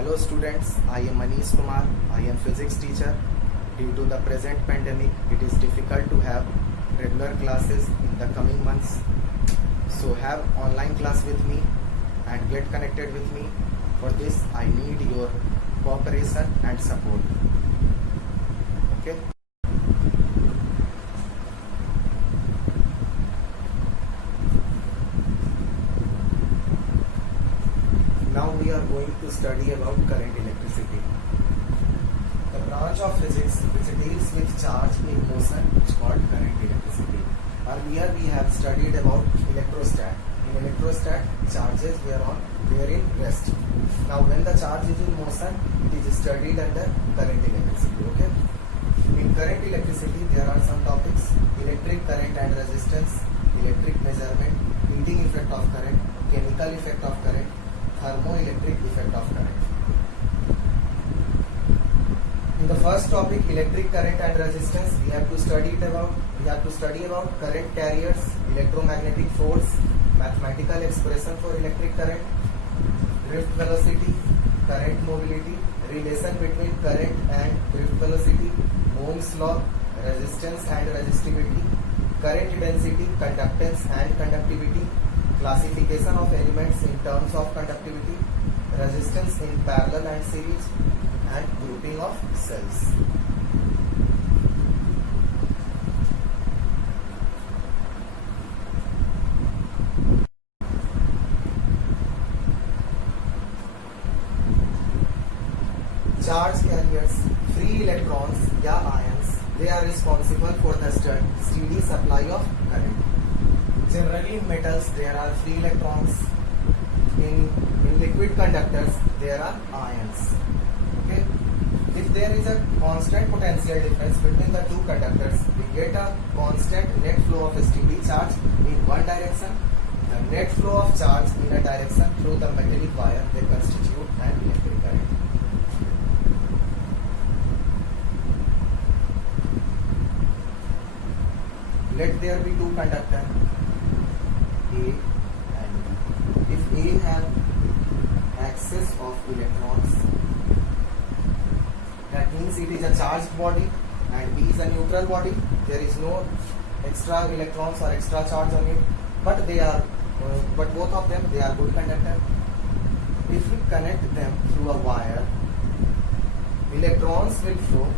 Hello students, I am Manish Kumar. I am physics teacher. Due to the present pandemic, it is difficult to have regular classes in the coming months. So have online class with me and get connected with me. For this, I need your cooperation and support. Okay? Now we are going to study about current electricity. The branch of physics which deals with charge in motion is called current electricity. Earlier we have studied about electrostat. In electrostat, charges were in rest. Now when the charge is in motion, it is studied under current electricity. Okay? In current electricity, there are some topics: electric current and resistance, electric measurement, heating effect of current, chemical effect of current, thermoelectric effect of current. In the first topic, electric current and resistance, we have to study about current carriers, electromagnetic force, mathematical expression for electric current, drift velocity, current mobility, relation between current and drift velocity, Ohm's law, resistance and resistivity, current density, conductance and conductivity, classification of elements in terms of conductivity, resistance in parallel and series, and grouping of cells. Charge carriers, free electrons या ions, they are responsible for the steady supply of current. Generally in metals there are free electrons. In liquid conductors there are ions. Okay. If there is a constant potential difference between the two conductors, we get a constant net flow of steady charge in one direction. The net flow of charge in a direction through the metallic wire, they constitute an electric current. Let there be two conductors, A and B. If A have excess of electrons, that means it is a charged body, and B is a neutral body. There is no extra electrons or extra charge on it, but both of them, they are good conductor. If we connect them through a wire, electrons will flow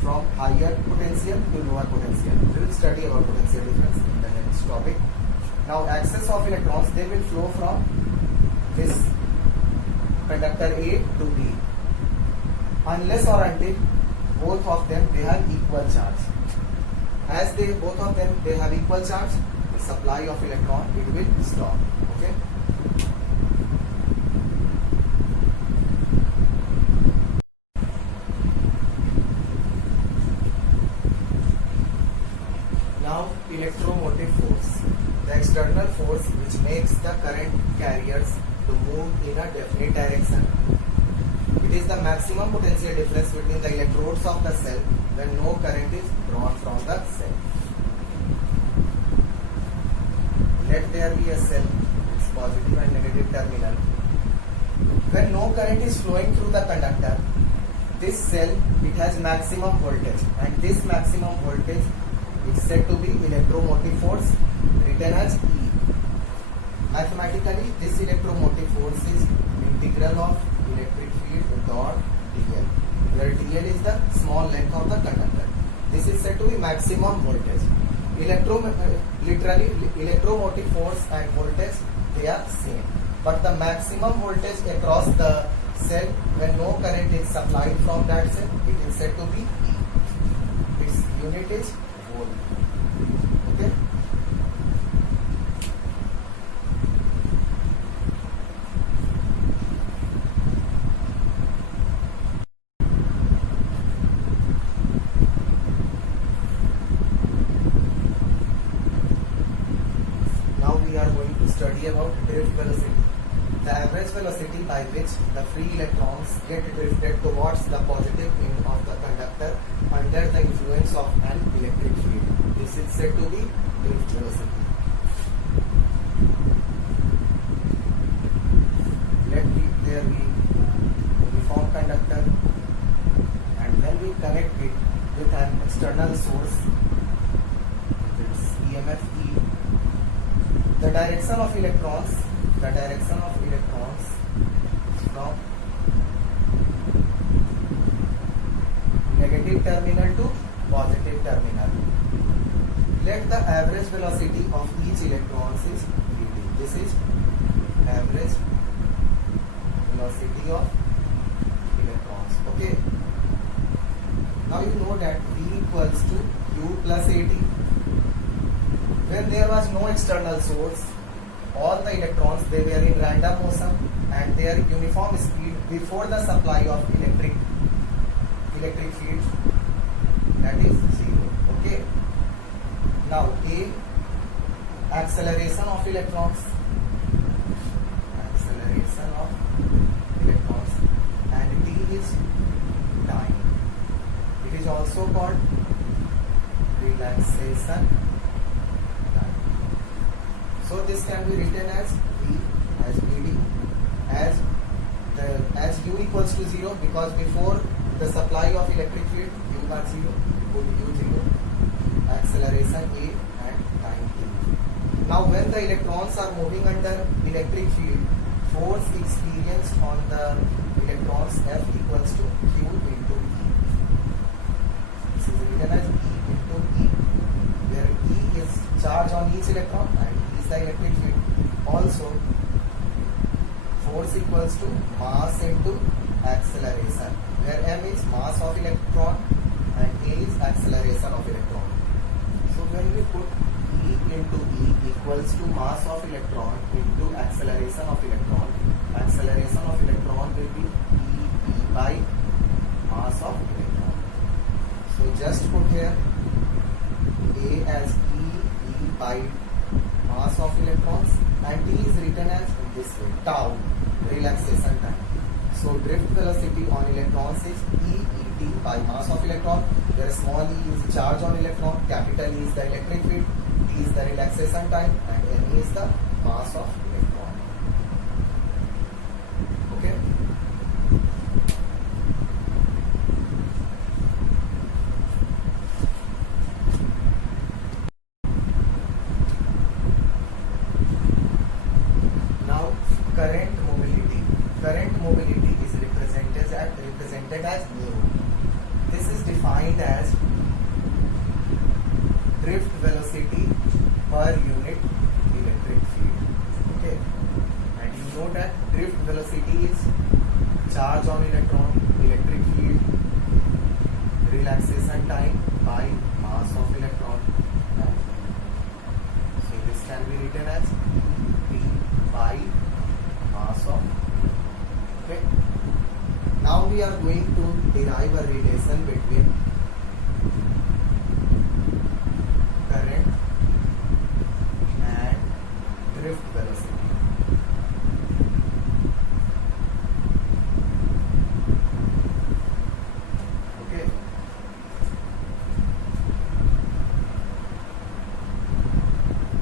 from higher potential to lower potential. We will study about potential difference in the next topic. Now excess of electrons, they will flow from this conductor A to B, unless or until both of them they have equal charge. As both of them they have equal charge, the supply of electron, it will stop. Okay. Now electromotive force, the external force which makes the current carriers to move in a definite direction. It is the maximum potential difference between the electrodes of the cell when no current is drawn from the cell. Let there be a cell, its positive and negative terminal. When no current is flowing through the conductor, this cell, it has maximum voltage, and this maximum voltage is said to be electromotive force, written as E. Mathematically, this electromotive force is integral of electric field dot dl, where dl is the small length of the conductor. This is said to be maximum voltage. Literally, electromotive force and voltage, they are same, but the maximum voltage across the cell when no current is supplied from that cell, it is said to be E. Its unit is volt. Okay. Now we are going to study about drift velocity, the average velocity by which the free electrons get drifted towards the positive end of the conductor under the influence of an electric field. This is said to be drift velocity. external source, it's EMF E. The direction of electrons from negative terminal to positive terminal. Let the average velocity of each electron is VT. This is average velocity of electrons. Okay. Now you know that V equals to Q plus AT. When there was no external source, all the electrons, they were in random motion and their uniform speed before the supply of electric field, that is 0. Okay. Now A, acceleration of electrons, and T is time. It is also called relaxation time. So this can be written as V, as Vd, as U equals to 0, because before the supply of electric field U was 0, put U 0, acceleration A and time T. Now when the electrons are moving under electric field, force experienced on the electrons F equals to Q into E. This is written as E into E, where E is charge on each electron and E is the electric field. Also, force equals to mass into acceleration, where M is mass of electron and A is acceleration of electron. So when we put E into E equals to mass of electron into acceleration of electron will be E by mass of electron. So just put here A as E by mass of electrons, and T is written as in this way, tau, relaxation time. So drift velocity on electrons is EET by mass of electron, where small e is charge on electron, capital E is the electric field, T is the relaxation time, and M is the mass of electron. Okay. Now current mobility is represented as mu. This is defined as drift velocity per unit electric field. Okay, and you know that drift velocity is charge on electron, electric field, relaxation time by mass of electron. So this can be written as P by mass of. Okay. Now we are going to derive a relation between current and drift velocity. Okay.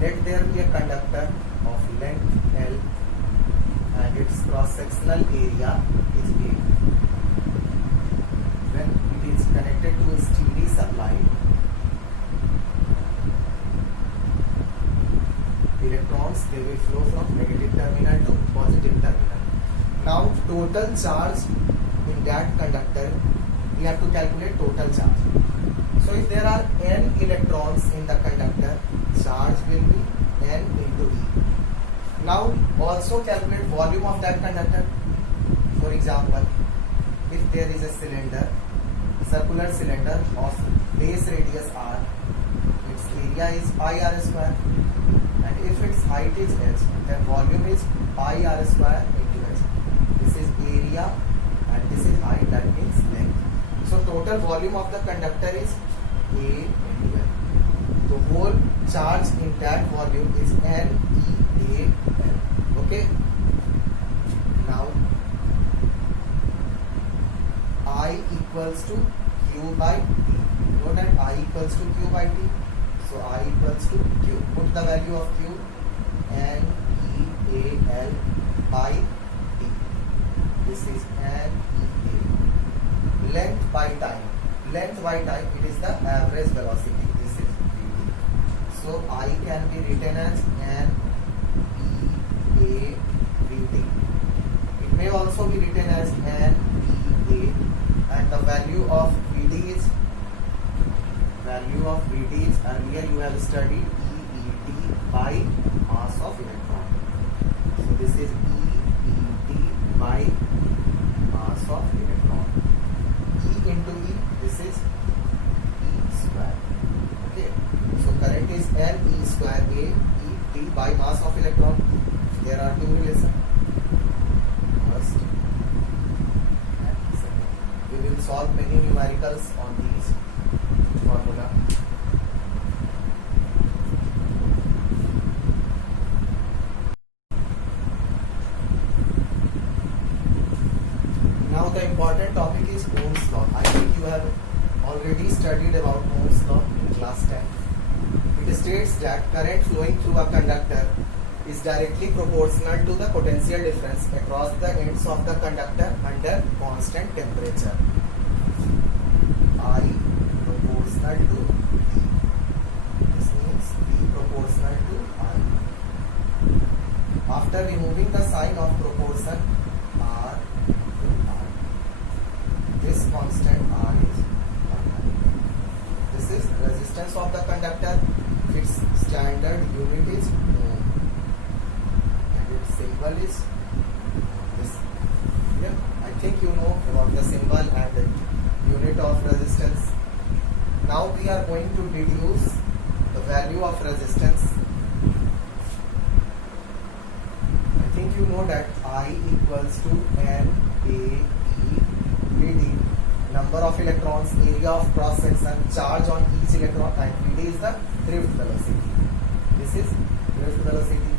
Let there be a conductor of length L and its cross-sectional area is A. When it is connected to a steady supply, electrons, they will flow from negative terminal to positive terminal. Now total charge in that conductor, we have to calculate total charge. So if there are n electrons in the conductor, charge will be n into E. Now also calculate volume of that conductor. For example, if there is a cylinder, circular cylinder of base radius r, its area is pi r square, and if its height is h, then volume is pi r square into h. This is area and this is height, that means length. So total volume of the conductor is A into L. The whole charge in that volume is N E A L. Okay. Now I equals to Q by T. You know that I equals to Q by T. So I equals to Q. Put the value of Q, N E A L by T. This is N E A. Length by time. Length length by time, it is the average velocity. This is vt. So I can be written as n e a vt. It may also be written as n e a, and the value of vt is earlier you have studied EET by mass of electron. So this is EET by mass of electron. E into E, this is E square. Okay. So current is N E square A E T by mass of electron. There are two relations. First and second. We will solve many numericals on these formula. Now the important topic is Ohm's law. I think you have already studied about Ohm's law in class 10. It states that current flowing through a conductor is directly proportional to the potential difference across the ends of the conductor under constant temperature. I proportional to V. This means V proportional to I. After removing the sign of proportion, R to I. This constant R is 1. This is resistance of the conductor. Its standard unit is ohm, and its symbol is this. Yeah, I think you know about the symbol and the unit of resistance. Now we are going to deduce the value of resistance. I think you know that I equals to N A E Vd, number of electrons, area of cross section, charge on each electron, and Vd is the drift velocity. This is drift velocity,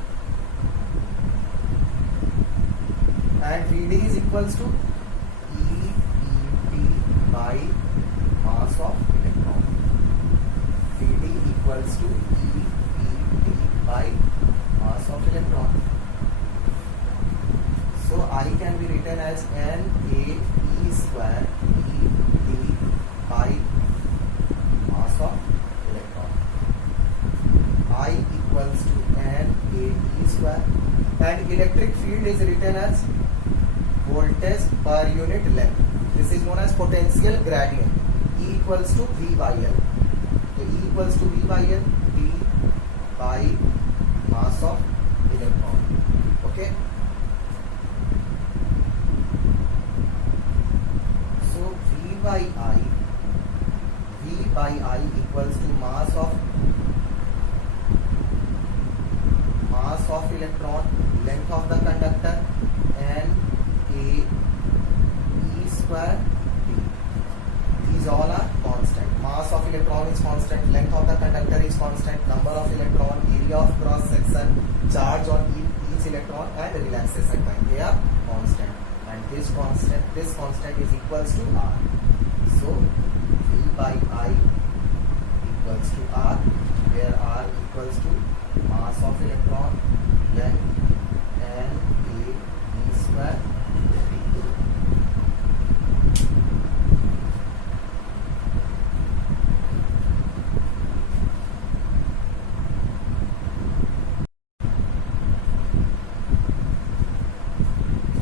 and Vd is equals to EET by mass of electron. Vd equals to EET by mass of electron. So I can be written as NAE square ET by mass of electron. I equals to NAE square, and electric field is written as voltage per unit length. This is known as potential gradient. E equals to V by L. So E equals to V by L, V by mass of electron. Okay. So V by I equals to mass of electron, length of the conductor, and A E square D. These all are constant. Mass of electron is constant, length of the conductor is constant, number of electron, area of cross section, charge on each electron, and relaxation time. They are constant, and this constant is equals to R. So V by I equals to R, where R equals to mass of electron, length, and A E square.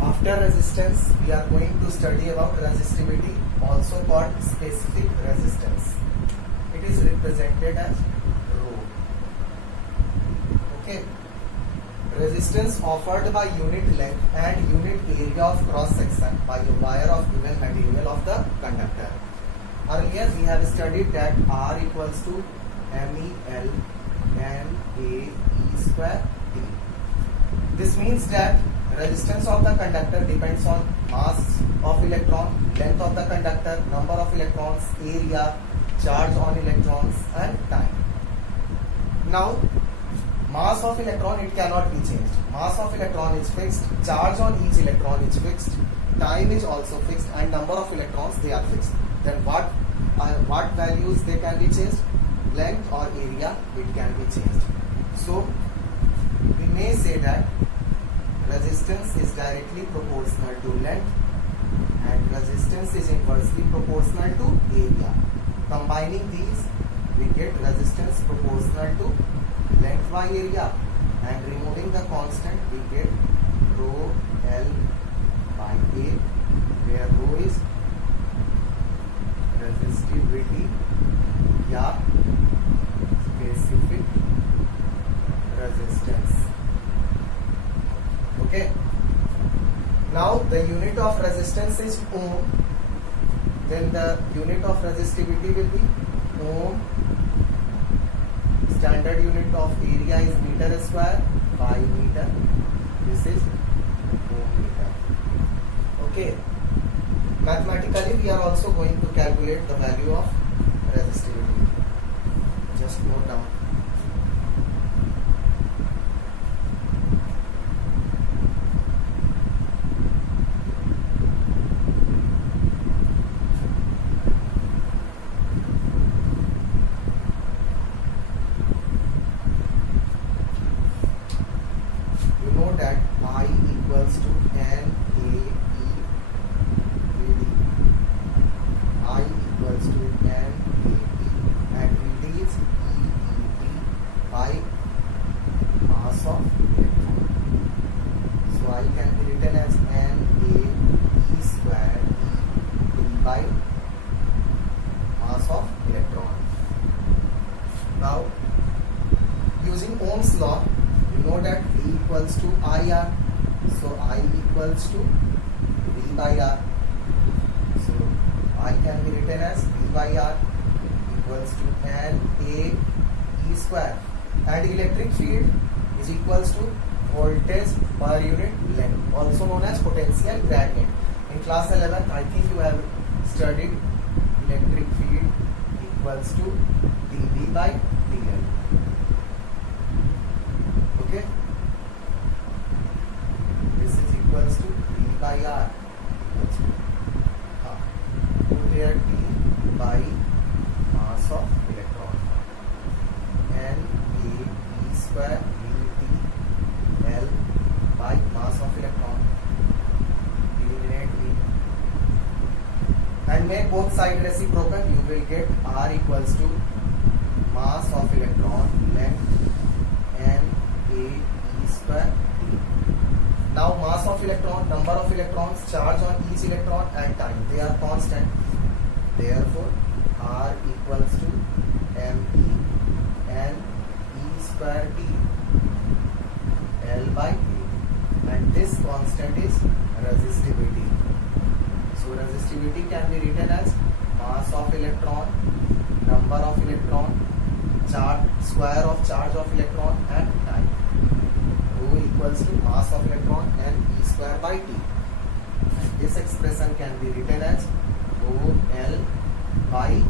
After resistance, we are going to study about resistivity, also called specific resistance. It is represented as rho. Okay. Resistance offered by unit length and unit area of cross section by a wire of given material of the conductor. Earlier we have studied that R equals to MEL NAE square D. This means that resistance of the conductor depends on mass of electron, length of the conductor, number of electrons, area, charge on electrons, and time. Now, mass of electron, it cannot be changed. Mass of electron is fixed, charge on each electron is fixed, time is also fixed, and number of electrons, they are fixed. Then what values they can be changed? Length or area, it can be changed. So, we may say that resistance is directly proportional to length and resistance is inversely proportional to area. Combining these, we get resistance proportional to length by area, and removing the constant, we get rho L by A, where rho is resistivity या specific resistance. Okay. Now the unit of resistance is ohm. Then the unit of resistivity will be ohm. Standard unit of area is meter square by meter. This is ohm meter. Okay. Mathematically, we are also going to calculate the value of resistivity. Just note down. You know that I equals to N A E VD. I equals to N A E and VD is E E T by mass of electron. So I can be written as N A E square E D by mass of electron. Now using Ohm's law, you know that V equals to IR. So I equals to V by R. So I can be written as V by R equals to N A E square. And electric field is equals to voltage per unit length, also known as potential gradient. In class 11th, I think you have studied electric field equals to dV by dL. Okay, this is equals to V by R. Put here D by mass of electron. N A E square V T L by mass of electron. Eliminate V and make both sides reciprocal. You will get R equals to mass of electron length N A E square T. Now mass of electron, number of electrons, charge on each electron and time, they are constant. Therefore R equals to M E N E square T L by A, and this constant is resistivity. So resistivity can be written as mass of electron, number of electron, charge, square of charge of electron and time. Rho equals to mass of electron and E square by T. And this expression can be written as rho L by